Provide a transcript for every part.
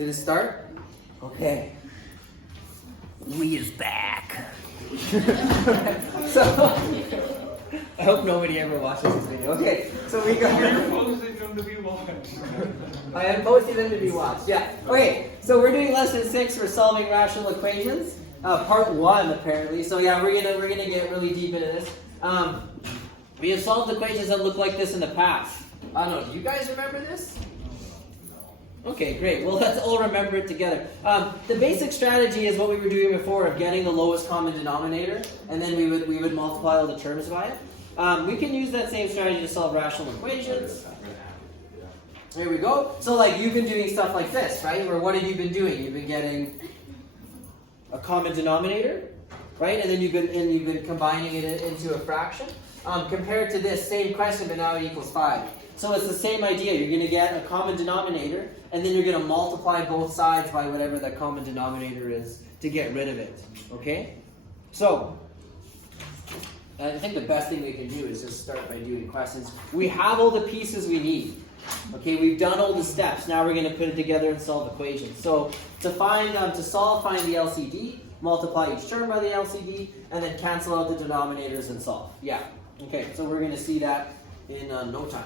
Did it start? Okay. We is back. So, I hope nobody ever watches this video. Okay, so we got... You're posting them to be watched. I am posting them to be watched, yeah. Okay, so we're doing lesson 6 for solving rational equations. Part 1, apparently. So yeah, we're gonna get really deep into this. We have solved equations that look like this in the past. I don't know, do you guys remember this? Okay, great. Well, let's all remember it together. The basic strategy is what we were doing before of getting the lowest common denominator, and then we would multiply all the terms by it. We can use that same strategy to solve rational equations. There we go. So like you've been doing stuff like this, right? Where what have you been doing? You've been getting a common denominator, right? And then you've been combining it into a fraction. Compared to this same question, but now it equals 5. So it's the same idea. You're going to get a common denominator, and then you're going to multiply both sides by whatever that common denominator is to get rid of it. Okay? So, I think the best thing we can do is just start by doing questions. We have all the pieces we need. Okay, we've done all the steps. Now we're going to put it together and solve equations. So, find the LCD, multiply each term by the LCD, and then cancel out the denominators and solve. Yeah. Okay, so we're going to see that in no time.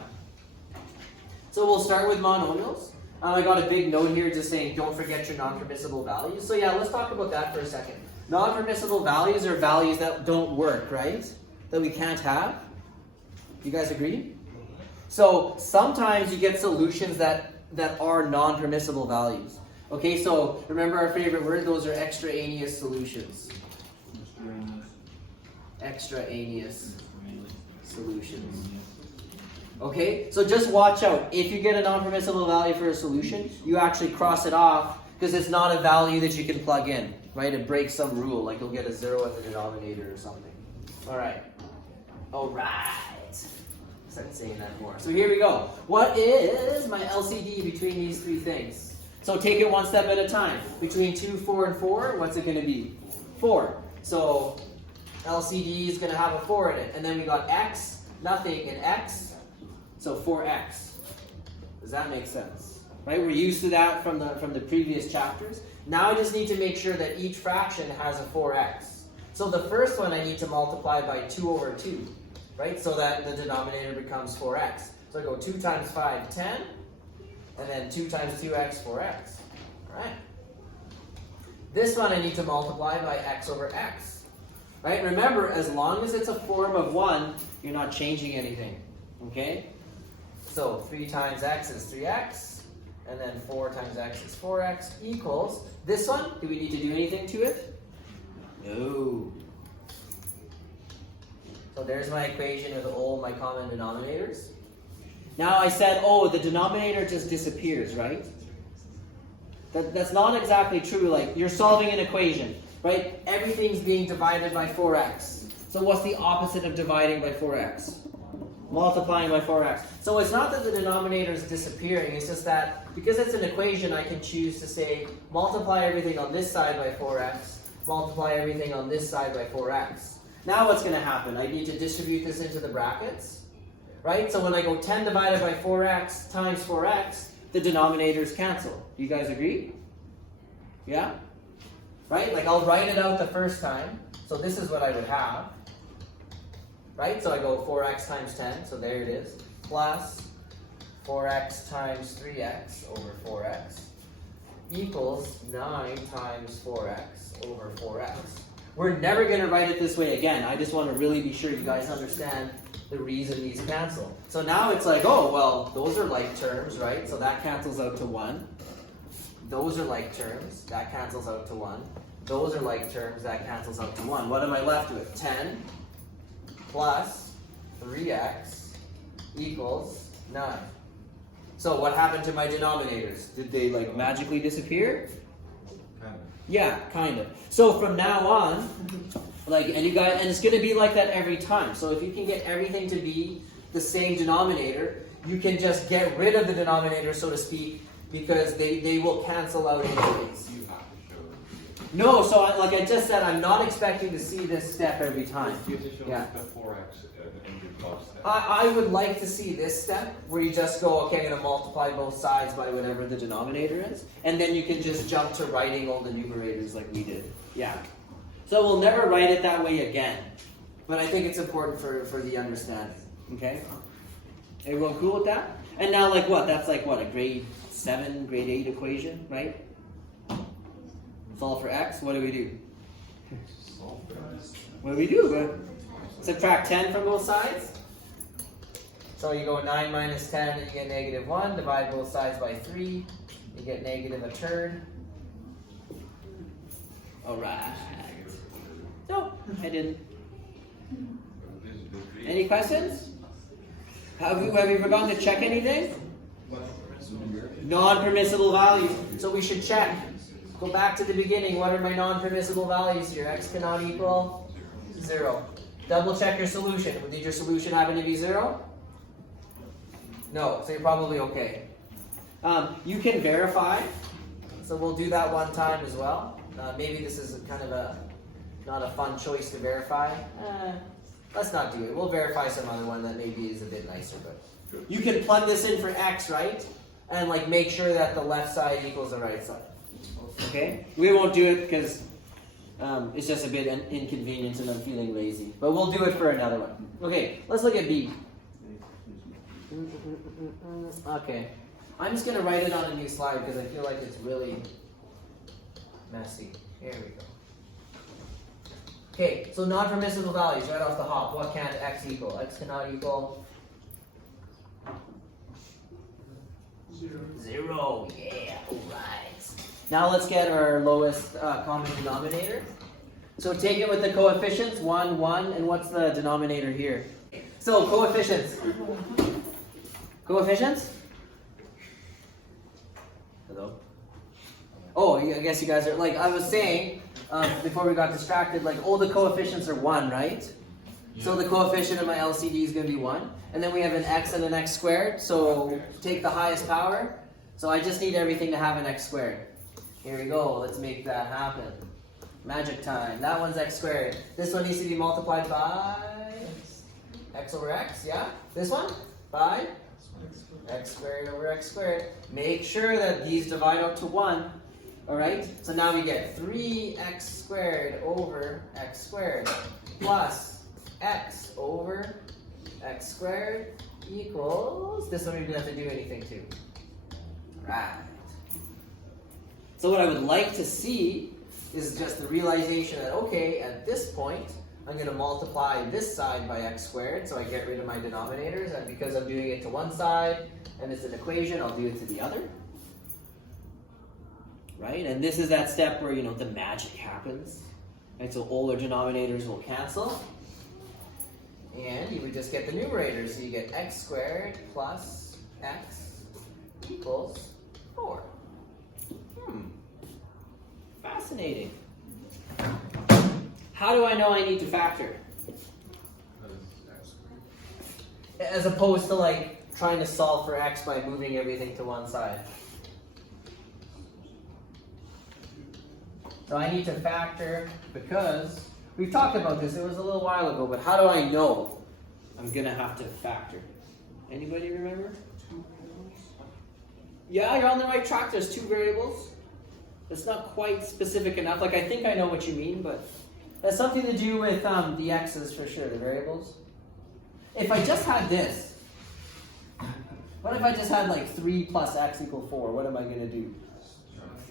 So we'll start with monomials. I got a big note here just saying don't forget your non-permissible values. So yeah, let's talk about that for a second. Non-permissible values are values that don't work, right? That we can't have. You guys agree? So sometimes you get solutions that are non-permissible values. Okay, so remember our favorite word, those are extraneous solutions. Extraneous solutions. Okay, so just watch out. If you get a non-permissible value for a solution, you actually cross it off because it's not a value that you can plug in, right? It breaks some rule, like you'll get a 0 in the denominator or something. All right. Start saying that more. So here we go. What is my LCD between these three things? So take it one step at a time. Between 2, 4, and 4, what's it going to be? 4. So LCD is going to have a 4 in it. And then we got x, nothing, and x. So 4x. Does that make sense? Right? We're used to that from the previous chapters. Now I just need to make sure that each fraction has a 4x. So the first one I need to multiply by 2 over 2. Right? So that the denominator becomes 4x. So I go 2 times 5, 10. And then 2 times 2x, 4x. Alright? This one I need to multiply by x over x. Right? Remember, as long as it's a form of 1, you're not changing anything. Okay? So 3 times x is 3x, and then 4 times x is 4x equals, this one, do we need to do anything to it? No. So there's my equation with all my common denominators. Now I said, oh, the denominator just disappears, right? That's not exactly true. Like, you're solving an equation, right? Everything's being divided by 4x. So what's the opposite of dividing by 4x? Multiplying by 4x. So it's not that the denominator is disappearing, it's just that because it's an equation, I can choose to say multiply everything on this side by 4x, multiply everything on this side by 4x. Now what's going to happen? I need to distribute this into the brackets, right? So when I go 10 divided by 4x times 4x, the denominators cancel. Do you guys agree? Yeah? Right? Like I'll write it out the first time. So this is what I would have. Right? So I go 4x times 10, so there it is, plus 4x times 3x over 4x equals 9 times 4x over 4x. We're never going to write it this way again. I just want to really be sure you guys understand the reason these cancel. So now it's like, oh, well, those are like terms, right? So that cancels out to 1. Those are like terms. That cancels out to 1. Those are like terms. That cancels out to 1. What am I left with? 10 plus 3x equals 9. So what happened to my denominators? Did they like magically disappear? Kind of. Yeah, kind of. So from now on, like, and it's going to be like that every time. So if you can get everything to be the same denominator, you can just get rid of the denominator, so to speak, because they will cancel out anyways. No, so like I just said, I'm not expecting to see this step every time. Yeah. I would like to see this step where you just go, okay, I'm going to multiply both sides by whatever the denominator is, and then you can just jump to writing all the numerators like we did. Yeah. So we'll never write it that way again, but I think it's important for the understanding. Okay? Everyone cool with that? And now, like what? That's like what, a grade 7, grade 8 equation, right? Solve for x. What do we do? What do we do? Subtract 10 from both sides. So you go 9 minus 10 and you get negative 1. Divide both sides by 3. You get negative a third. Alright. No, I didn't. Any questions? Have you forgotten to check anything? Non-permissible values. So we should check. Go back to the beginning. What are my non-permissible values here? X cannot equal 0. Double check your solution. Did your solution happen to be 0? No, so you're probably okay. You can verify. So we'll do that one time as well. Maybe this is kind of not a fun choice to verify. Let's not do it. We'll verify some other one that maybe is a bit nicer. But you can plug this in for x, right? And like make sure that the left side equals the right side. Okay? We won't do it because it's just a bit inconvenient and I'm feeling lazy. But we'll do it for another one. Okay, let's look at B. Okay. I'm just going to write it on a new slide because I feel like it's really messy. Here we go. Okay, so non-permissible values right off the hop. What can't x equal? X cannot equal 0. Yeah, alright. Now let's get our lowest common denominator. So take it with the coefficients, 1, 1, and what's the denominator here? So coefficients. Coefficients? Hello? Oh, I guess you guys are, like I was saying, before we got distracted, like all the coefficients are 1, right? Yeah. So the coefficient of my LCD is going to be 1. And then we have an x and an x squared, so take the highest power. So I just need everything to have an x squared. Here we go, let's make that happen. Magic time. That one's x squared. This one needs to be multiplied by x over x, yeah? This one? By x squared over x squared. Make sure that these divide out to 1. Alright? So now we get 3x squared over x squared plus x over x squared equals, this one we didn't have to do anything to. Right. So what I would like to see is just the realization that, okay, at this point, I'm going to multiply this side by x squared, so I get rid of my denominators, and because I'm doing it to one side, and it's an equation, I'll do it to the other. Right? And this is that step where, the magic happens. Right? So all our denominators will cancel. And you would just get the numerators. So you get x squared plus x equals 4. Fascinating. How do I know I need to factor? As opposed to like trying to solve for x by moving everything to one side. So I need to factor because we've talked about this, it was a little while ago, but how do I know I'm going to have to factor? Anybody remember? Yeah, you're on the right track. There's 2 variables. It's not quite specific enough. Like, I think I know what you mean, but that's something to do with the x's for sure, the variables. If I just had this, what if I just had like 3 plus x equal 4? What am I going to do?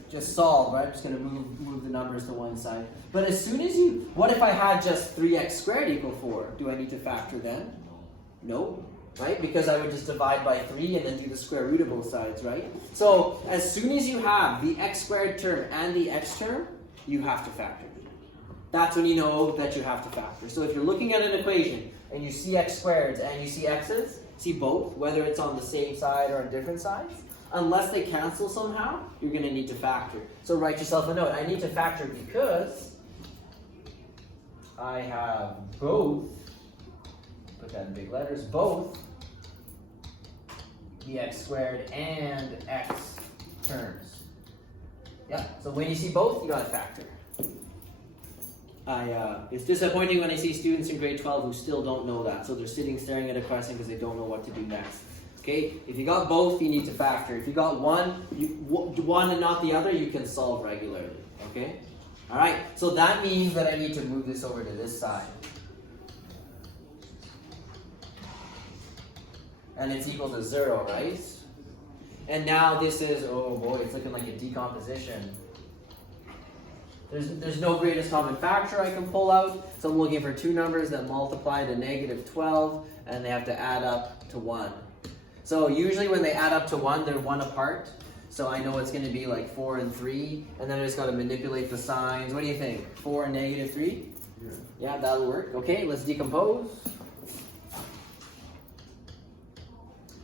Just solve, right? I'm just going to move the numbers to one side. But as soon as what if I had just 3x squared equal 4? Do I need to factor then? No, right? Because I would just divide by 3 and then do the square root of both sides, right? So as soon as you have the x squared term and the x term, you have to factor. That's when you know that you have to factor. So if you're looking at an equation and you see x squareds and you see x's, see both, whether it's on the same side or on different sides, unless they cancel somehow, you're going to need to factor. So write yourself a note. I need to factor because I have both, put that in big letters, both the x squared and x terms. Yeah, so when you see both, you got to factor. It's disappointing when I see students in grade 12 who still don't know that. So they're sitting staring at a question because they don't know what to do next. Okay, if you got both, you need to factor. If you got one and not the other, you can solve regularly. Okay, all right. So that means that I need to move this over to this side, and it's equal to 0, right? And now this is, oh boy, it's looking like a decomposition. There's no greatest common factor I can pull out, so I'm looking for two numbers that multiply to negative 12, and they have to add up to 1. So usually when they add up to 1, they're 1 apart. So I know it's going to be like 4 and 3, and then I just got to manipulate the signs. What do you think? 4 and negative 3? Yeah, that'll work. Okay, let's decompose.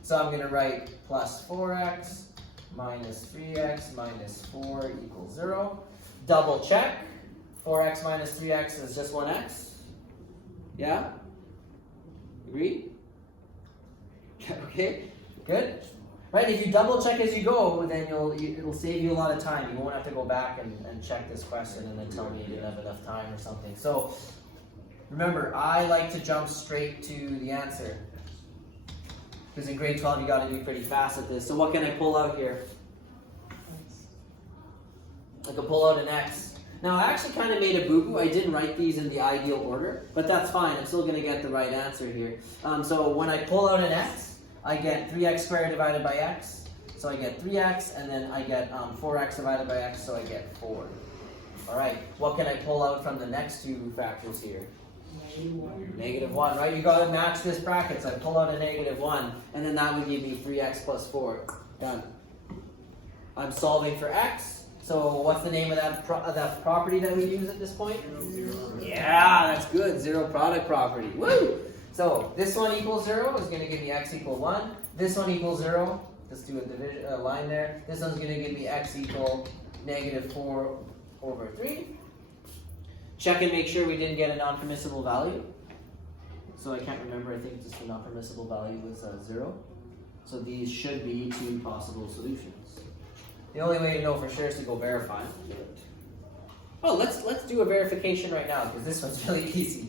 So I'm going to write plus 4x minus 3x minus 4 equals 0. Double check. 4x minus 3x is just 1x. Yeah? Agree? Okay, good. Right, if you double check as you go, then it'll save you a lot of time. You won't have to go back and check this question and then tell me you didn't have enough time or something. So remember, I like to jump straight to the answer. Because in grade 12, you got to be pretty fast at this. So what can I pull out here? I can pull out an x. Now, I actually kind of made a boo-boo. I didn't write these in the ideal order, but that's fine. I'm still going to get the right answer here. So when I pull out an x, I get 3x squared divided by x. So I get 3x, and then I get 4x divided by x, so I get 4. All right, what can I pull out from the next two factors here? Negative 1, right? You got to match this bracket. So I pull out a negative 1, and then that would give me 3x plus 4. Done. I'm solving for x. So what's the name of that property that we use at this point? Yeah, that's good. Zero product property. Woo! So this one equals 0 is going to give me x equal 1. This one equals 0. Let's do a division line there. This one's going to give me x equal negative 4 over 3. Check and make sure we didn't get a non-permissible value. So I can't remember. I think just the non-permissible value was 0. So these should be two possible solutions. The only way to know for sure is to go verify. Oh, let's do a verification right now because this one's really easy.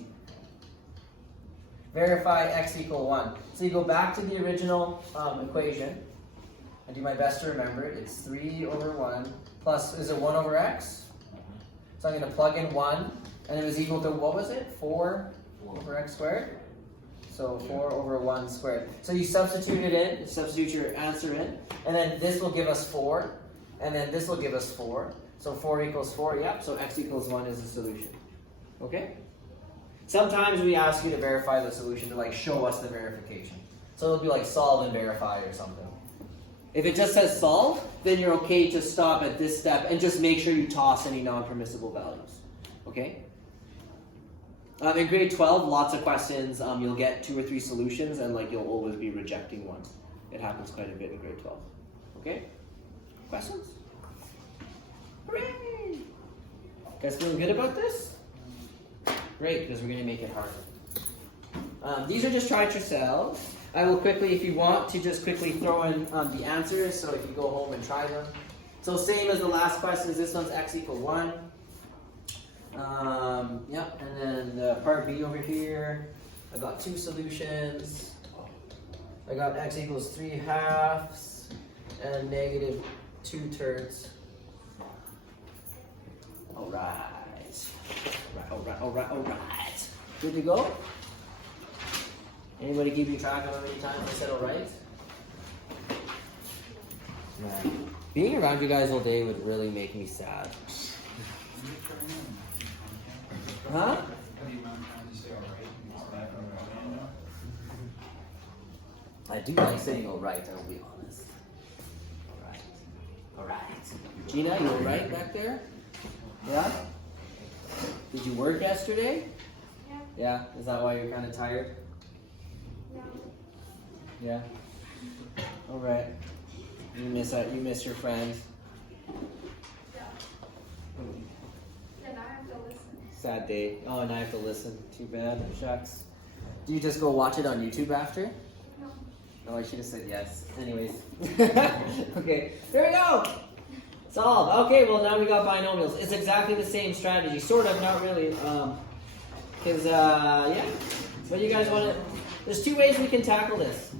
Verify x equal 1. So you go back to the original equation. I do my best to remember it. It's 3 over 1 plus, is it 1 over x? So I'm going to plug in 1, and it was equal to, what was it? 4 over x squared? So 4 over 1 squared. So you substitute it in, substitute your answer in, and then this will give us 4, and then this will give us 4. So 4 equals 4, yep, so x equals 1 is the solution. Okay? Sometimes we ask you to verify the solution to like show us the verification. So it'll be like solve and verify or something. If it just says solve, then you're okay to stop at this step and just make sure you toss any non-permissible values. Okay? In grade 12, lots of questions, you'll get 2 or 3 solutions and like you'll always be rejecting one. It happens quite a bit in grade 12. Okay? Questions? Hooray! Guys feeling good about this? Great, because we're going to make it harder. These are just try it yourselves. I will quickly, if you want to just quickly throw in the answers, so if you go home and try them. So same as the last questions, this one's x equals 1. Yep, and then the part B over here, I got 2 solutions. I got x equals 3 halves and negative 2 thirds. Alright. Alright. Good to go? Anybody keeping track of how many times I said alright? Yeah. Being around you guys all day would really make me sad. Huh? I do like saying alright, I'll be honest. Alright. Gina, you alright back there? Yeah? Did you work yesterday? Yeah. Yeah? Is that why you're kind of tired? No. Yeah? Alright. You miss your friends? Yeah. Then I have to listen. Sad day. Oh, and I have to listen. Too bad. Shucks. Do you just go watch it on YouTube after? No. Oh, I should have said yes. Anyways. Okay. Here we go! Solve. Okay, well now we got binomials. It's exactly the same strategy. Sort of, not really. Because, yeah. What do you guys want to... There's two ways we can tackle this.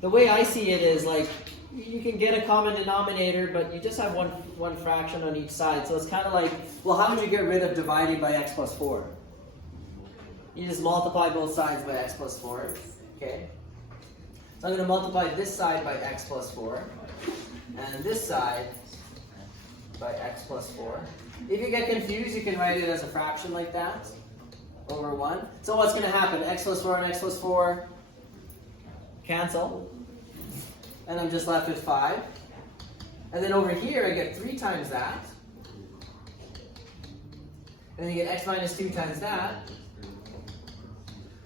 The way I see it is like, you can get a common denominator, but you just have one fraction on each side. So it's kind of like, well, how would you get rid of dividing by x plus 4? You just multiply both sides by x plus 4. Okay? So I'm going to multiply this side by x plus 4. And this side by x plus 4. If you get confused, you can write it as a fraction like that. Over 1. So what's going to happen? X plus 4 and x plus 4 cancel. And I'm just left with 5. And then over here, I get 3 times that. And then you get x minus 2 times that.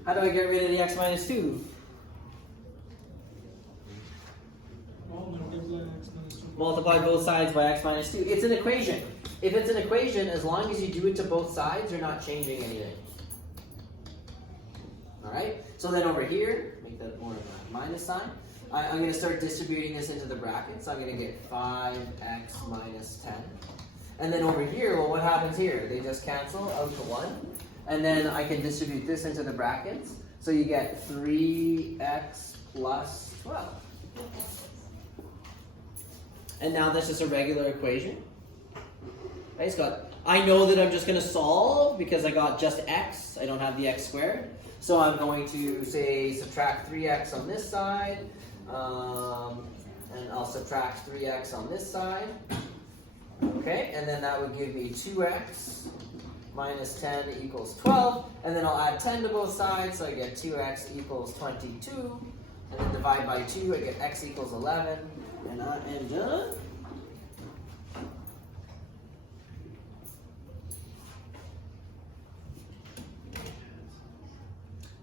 How do I get rid of the x minus 2? Multiply both sides by x minus 2. It's an equation. If it's an equation, as long as you do it to both sides, you're not changing anything. Alright? So then over here, make that more of a minus sign. I'm going to start distributing this into the brackets. So I'm going to get 5x minus 10. And then over here, well, what happens here? They just cancel out to 1. And then I can distribute this into the brackets. So you get 3x plus 12. And now this is a regular equation. I know that I'm just going to solve because I got just x. I don't have the x squared. So I'm going to, say, subtract 3x on this side. And I'll subtract 3x on this side. Okay, and then that would give me 2x minus 10 equals 12. And then I'll add 10 to both sides, so I get 2x equals 22. And then divide by 2, I get x equals 11. And I am done.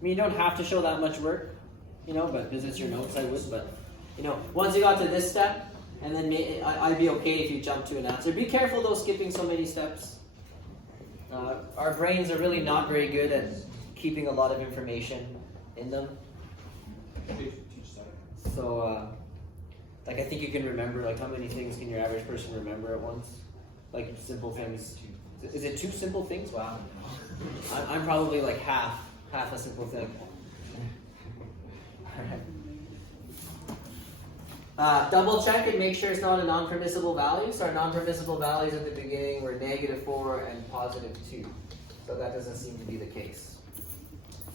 I mean, you don't have to show that much work, but because it's your notes, I would. But, once you got to this step, and then I'd be okay if you jump to an answer. Be careful, though, skipping so many steps. Our brains are really not very good at keeping a lot of information in them. So, I think you can remember, how many things can your average person remember at once? Like, simple things. Is it 2 simple things? Wow. I'm probably half a simple thing. Alright. Double check and make sure it's not a non-permissible value. So our non-permissible values at the beginning were -4 and +2. So that doesn't seem to be the case.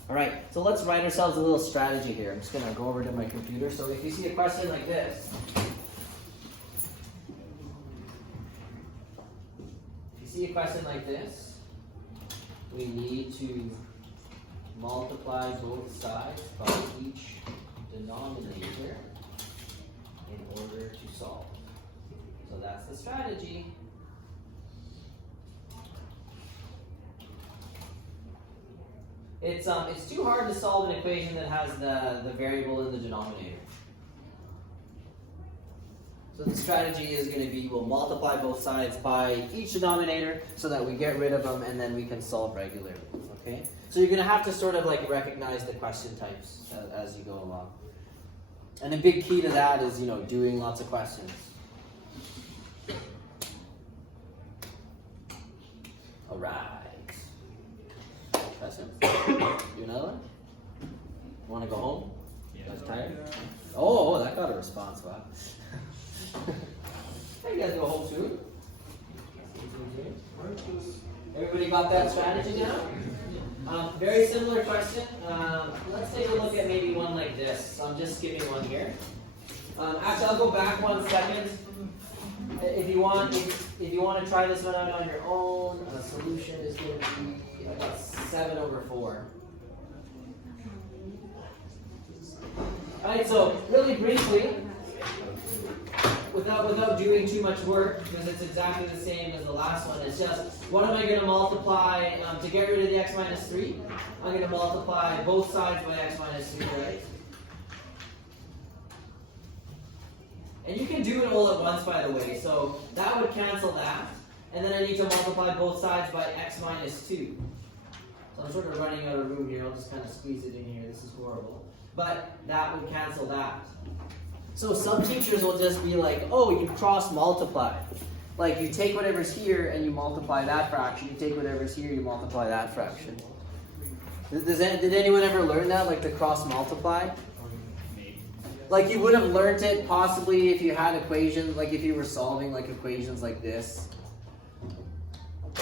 Alright, so let's write ourselves a little strategy here. I'm just going to go over to my computer. So if you see a question like this, we need to multiply both sides by each denominator in order to solve. So that's the strategy. It's too hard to solve an equation that has the variable in the denominator. So the strategy is going to be, we'll multiply both sides by each denominator so that we get rid of them and then we can solve regularly. Okay? So you're going to have to sort of recognize the question types as you go along. And a big key to that is, doing lots of questions. All right. Question. Do another one? Want to go home? Yeah. That's tired? Oh, that got a response. Wow. Hey, you guys go home soon? Everybody got that strategy down? Very similar question. Let's take a look at maybe one like this. So I'm just skipping one here. Actually, I'll go back 1 second. If you want to try this one out on your own, the solution is going to be about 7/4. All right. So really briefly, without doing too much work, because it's exactly the same as the last one. It's just, what am I going to multiply to get rid of the x minus 3? I'm going to multiply both sides by x minus 3, right? And you can do it all at once, by the way. So that would cancel that. And then I need to multiply both sides by x minus 2. So I'm sort of running out of room here. I'll just kind of squeeze it in here. This is horrible. But that would cancel that. So some teachers will just be like, oh, you cross multiply. Like you take whatever's here and you multiply that fraction. You take whatever's here, you multiply that fraction. Did anyone ever learn that, like the cross multiply? Like you would have learned it possibly if you had equations, like if you were solving like equations like this.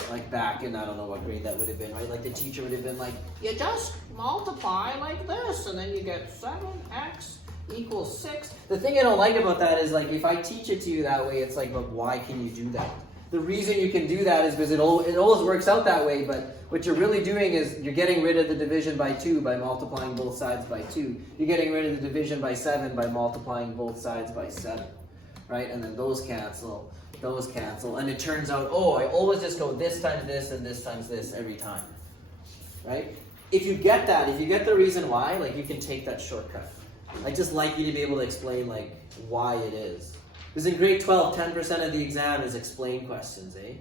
Like back in, I don't know what grade that would have been, right? Like the teacher would have been like, you just multiply like this and then you get 7x equals 6. The thing I don't like about that is like if I teach it to you that way, it's like, but why can you do that? The reason you can do that is because it always works out that way, but what you're really doing is you're getting rid of the division by 2 by multiplying both sides by 2. You're getting rid of the division by 7 by multiplying both sides by 7, right? And then those cancel, and it turns out, oh, I always just go this times this and this times this every time, right? If you get that, if you get the reason why, like you can take that shortcut. I just like you to be able to explain like why it is. Because in grade 12, 10% of the exam is explain questions, eh?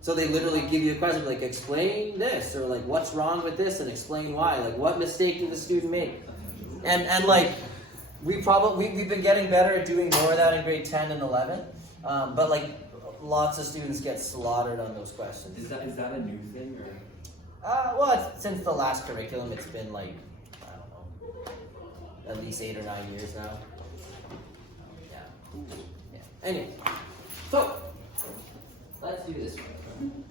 So they literally give you a question like explain this, or like what's wrong with this and explain why. Like what mistake did the student make? And like we've been getting better at doing more of that in grade 10 and 11. But like lots of students get slaughtered on those questions. Is that a new thing or? Well, since the last curriculum, it's been like, I don't know, at least 8 or 9 years now. Yeah. Anyway, so let's do this one.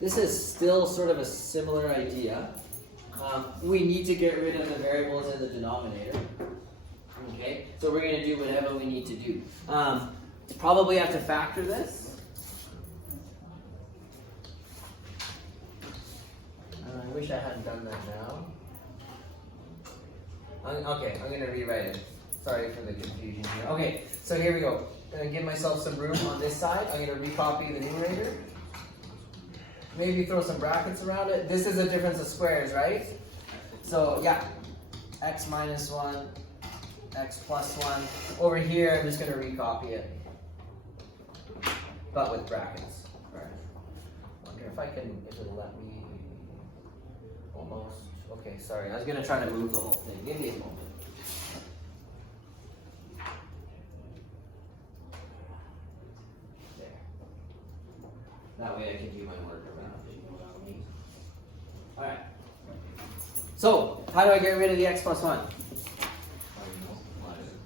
This is still sort of a similar idea. We need to get rid of the variables in the denominator. Okay, so we're going to do whatever we need to do. Probably have to factor this. I wish I hadn't done that now. Okay, I'm going to rewrite it. Sorry for the confusion here. Okay, so here we go. I'm going to give myself some room on this side. I'm going to recopy the numerator. Maybe throw some brackets around it. This is a difference of squares, right? So yeah, x minus 1, x plus 1. Over here, I'm just going to recopy it, but with brackets. All right. Wonder if it'll let me. Almost. Okay, sorry. I was going to try to move the whole thing. Give me a moment. There. That way I can do my work around it. You know what I mean? All right. So, how do I get rid of the x plus 1?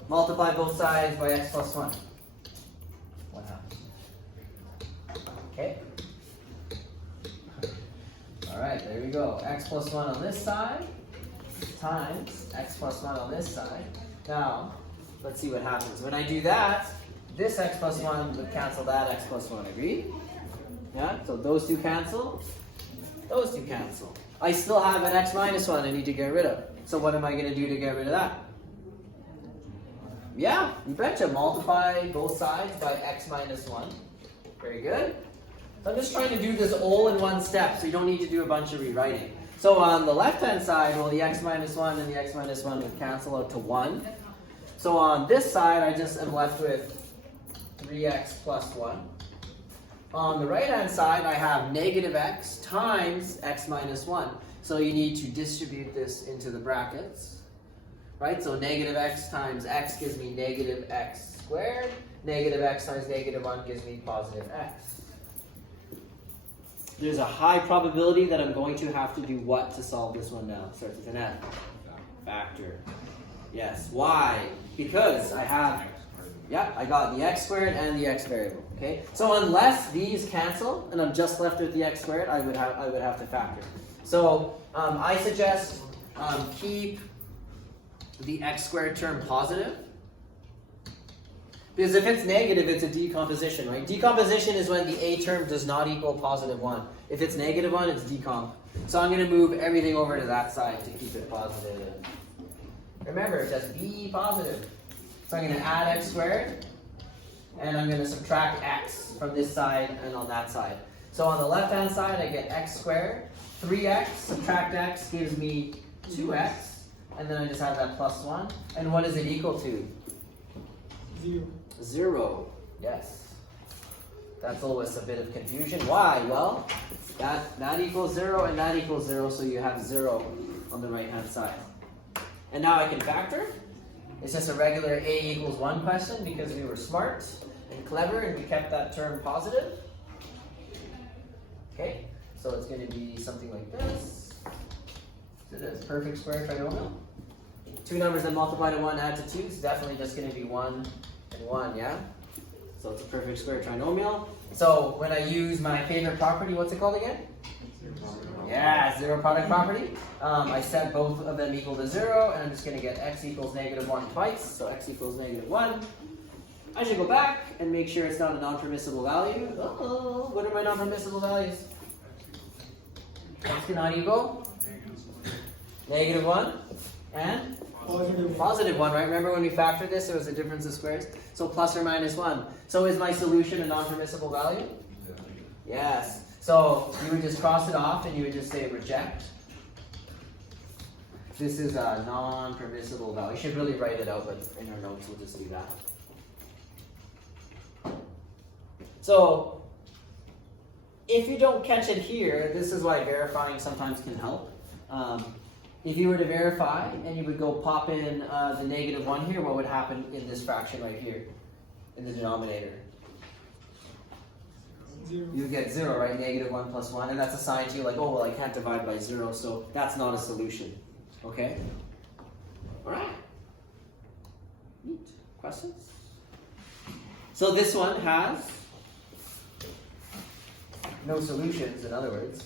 Multiply both sides by x plus 1. What happens? Okay. Alright, there we go. X plus 1 on this side times x plus 1 on this side. Now, let's see what happens. When I do that, this x plus 1 would cancel that x plus 1. Agreed? Yeah? So those two cancel. Those two cancel. I still have an x minus 1 I need to get rid of. So what am I going to do to get rid of that? Yeah, you betcha. Multiply both sides by x minus 1. Very good. So I'm just trying to do this all in one step, so you don't need to do a bunch of rewriting. So on the left-hand side, well, the x minus 1 and the x minus 1 would cancel out to 1. So on this side, I just am left with 3x plus 1. On the right-hand side, I have negative x times x minus 1. So you need to distribute this into the brackets. Right? So negative x times x gives me negative x squared. Negative x times negative 1 gives me positive x. There's a high probability that I'm going to have to do what to solve this one now? Starts with an F. Factor. Yes. Why? Because I have, yeah, I got the x squared and the x variable. Okay. So unless these cancel and I'm just left with the x squared, I would have to factor. So I suggest keep the x squared term positive. Because if it's negative, it's a decomposition, right? Decomposition is when the a term does not equal positive 1. If it's negative 1, it's decomp. So I'm going to move everything over to that side to keep it positive. Remember, just be positive. So I'm going to add x squared, and I'm going to subtract x from this side and on that side. So on the left-hand side, I get x squared. 3x, subtract x gives me 2x, and then I just have that plus 1. And what is it equal to? 0. 0. Yes. That's always a bit of confusion. Why? Well, that equals 0 and that equals 0, so you have 0 on the right-hand side. And now I can factor. It's just a regular a equals 1 question because we were smart and clever and we kept that term positive. Okay, so it's going to be something like this. So that's perfect square trinomial. Two numbers that multiply to 1 add to 2 is definitely just going to be 1 and 1, yeah? So it's a perfect square trinomial. So when I use my favorite property, what's it called again? Yeah, zero product property. I set both of them equal to 0, and I'm just going to get x equals -1 twice, so x equals -1. I should go back and make sure it's not a non-permissible value. Oh, what are my non-permissible values? X cannot equal -1 and positive 1, right? Remember when we factored this, it was a difference of squares? So plus or minus 1. So is my solution a non-permissible value? Yes. So you would just cross it off and you would just say reject. This is a non-permissible value. You should really write it out, but in our notes we'll just leave that. So if you don't catch it here, this is why verifying sometimes can help. If you were to verify and you would go pop in the -1 here, what would happen in this fraction right here in the denominator? 0. You would get 0, right? -1 plus 1, and that's assigned to you like, oh, well, I can't divide by 0, so that's not a solution. Okay? All right. Neat. Questions? So this one has no solutions, in other words.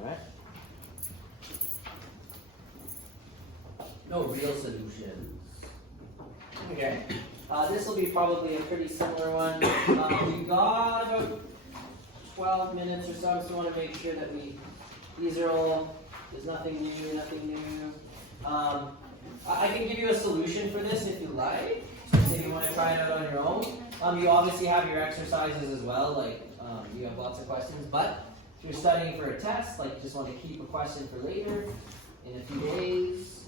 All right. No real solutions. Okay. This will be probably a pretty similar one. We've got about 12 minutes or so. I just want to make sure that these are all, there's nothing new, nothing new. I can give you a solution for this if you like, if you want to try it out on your own. You obviously have your exercises as well, like you have lots of questions, but if you're studying for a test, like you just want to keep a question for later, in a few days,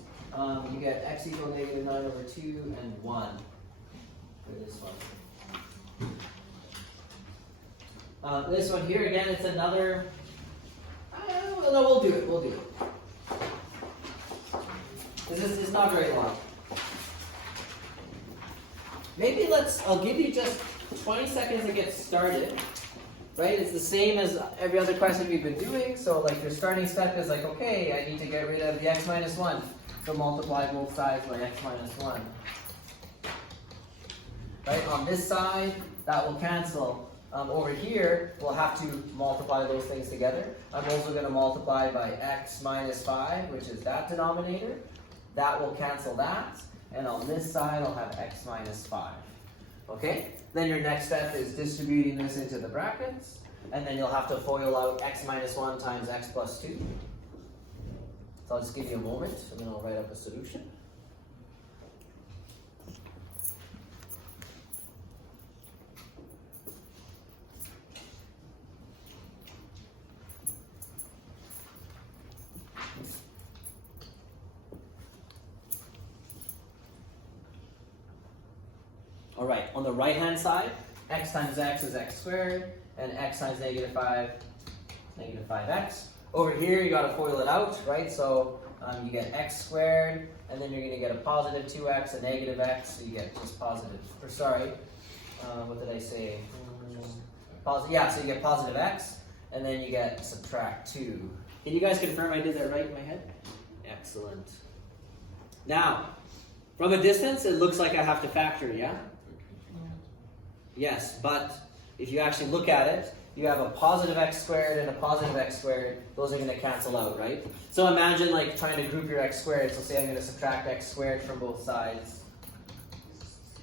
you get x equals -9/2 and 1 for this one. This one here, again, it's another, no, we'll do it. This is not very long. Maybe I'll give you just 20 seconds to get started, right? It's the same as every other question we've been doing. So like your starting step is like, okay, I need to get rid of the x minus 1. So multiply both sides by x minus 1. Right, on this side, that will cancel. Over here, we'll have to multiply those things together. I'm also going to multiply by x minus 5, which is that denominator. That will cancel that. And on this side, I'll have x minus 5. Okay? Then your next step is distributing this into the brackets. And then you'll have to FOIL out x minus 1 times x plus 2. So I'll just give you a moment, and then I'll write up a solution. All right, on the right-hand side, x times x is x squared, and x times -5 is -5x. Over here, you got to FOIL it out, right? So you get x squared, and then you're going to get a positive 2x, a negative x, so you get just positive, or sorry, what did I say? Yeah, so you get positive x, and then you get subtract 2. Can you guys confirm I did that right in my head? Excellent. Now, from a distance, it looks like I have to factor, yeah? Yes, but if you actually look at it, you have a positive x squared and a positive x squared. Those are going to cancel out, right? So imagine like trying to group your x squared. So say I'm going to subtract x squared from both sides.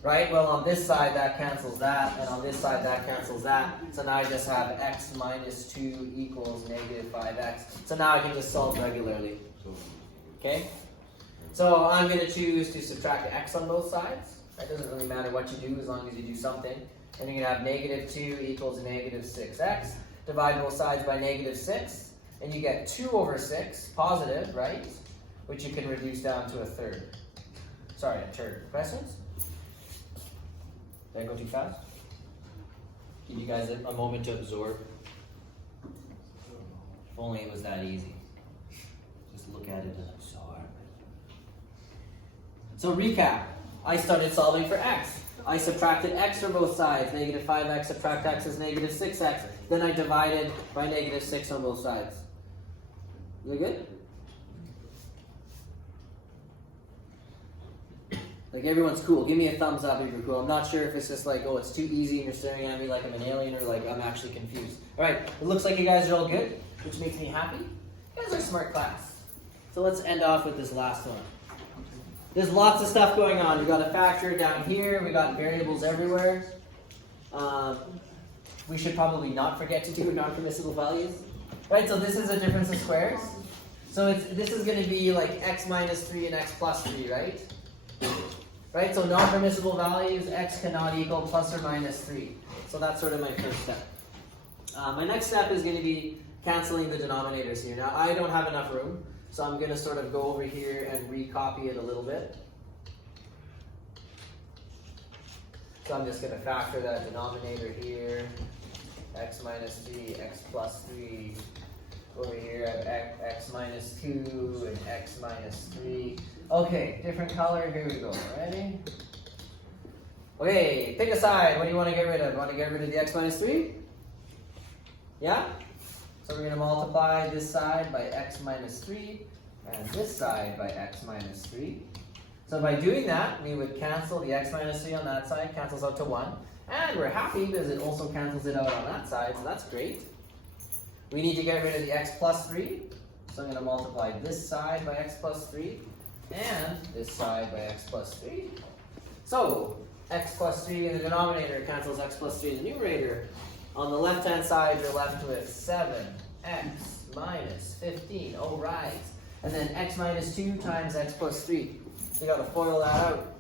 Right? Well, on this side, that cancels that. And on this side, that cancels that. So now I just have x minus 2 equals -5x. So now I can just solve regularly. Okay? So I'm going to choose to subtract x on both sides. It doesn't really matter what you do as long as you do something. And you're going to have -2 equals -6x. Divide both sides by -6. And you get 2 over 6, positive, right? Which you can reduce down to a third. Sorry, a third. Questions? Did I go too fast? Give you guys a moment to absorb. If only it was that easy. look at it and absorb. So recap. I started solving for x. I subtracted x from both sides. Negative 5x subtract x is negative 6x. Then I divided by negative 6 on both sides. You good? Like everyone's cool. Give me a thumbs up if you're cool. I'm not sure if it's just like, oh, it's too easy and you're staring at me like I'm an alien or like I'm actually confused. Alright, it looks like you guys are all good, which makes me happy. You guys are a smart class. So let's end off with this last one. There's lots of stuff going on. We've got a factor down here. We got variables everywhere. We should probably not forget to do non-permissible values. Right, so this is a difference of squares. So this is going to be like x minus 3 and x plus 3, right? Right, so non-permissible values, x cannot equal plus or minus 3. So that's sort of my first step. My next step is going to be canceling the denominators here. Now, I don't have enough room, so I'm going to sort of go over here and recopy it a little bit. So I'm just going to factor that denominator here, x minus 3, x plus 3. Over here I have x minus 2 and x minus 3. Okay, different color, here we go. Ready? Okay, pick a side. What do you want to get rid of? Want to get rid of the x minus 3? Yeah? So we're going to multiply this side by x minus 3 and this side by x minus 3. So by doing that, we would cancel the x minus 3 on that side, cancels out to 1. And we're happy because it also cancels it out on that side, so that's great. We need to get rid of the x plus 3. So I'm going to multiply this side by x plus 3 and this side by x plus 3. So x plus 3 in the denominator cancels x plus 3 in the numerator. On the left-hand side, you're left with 7x minus 15. All right. And then x minus 2 times x plus 3. So you got to FOIL that out.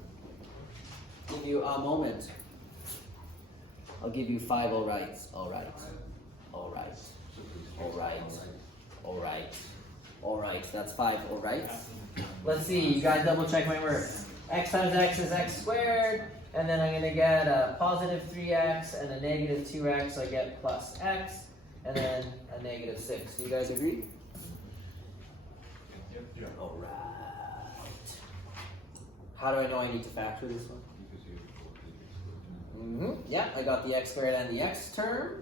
Give you a moment. I'll give you 5 all rights. All right. All right. All right. All right. All right. That's 5 all rights. Let's see. You guys double check my work. X times x is x squared. And then I'm going to get a positive 3x and a negative 2x. So I get plus x. And then a negative 6. Do you guys agree? Yep. All right. How do I know I need to factor this one? Yeah, I got the x squared and the x term.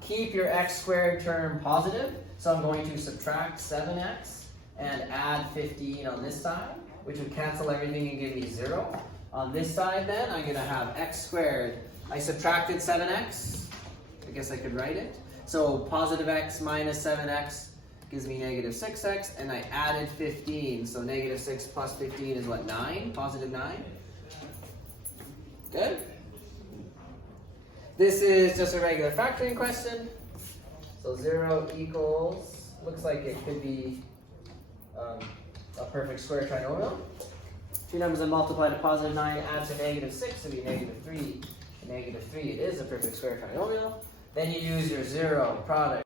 Keep your x squared term positive. So I'm going to subtract 7x and add 15 on this side, which would cancel everything and give me 0. On this side then, I'm going to have x squared. I subtracted 7x. I guess I could write it. So positive x minus 7x gives me negative 6x, and I added 15. So negative 6 plus 15 is what, 9? Positive 9? Good? This is just a regular factoring question. So 0 equals, looks like it could be a perfect square trinomial. Two numbers that multiply to positive 9 add to negative 6 to be negative 3. Negative 3, it is a perfect square trinomial. Then you use your 0 product.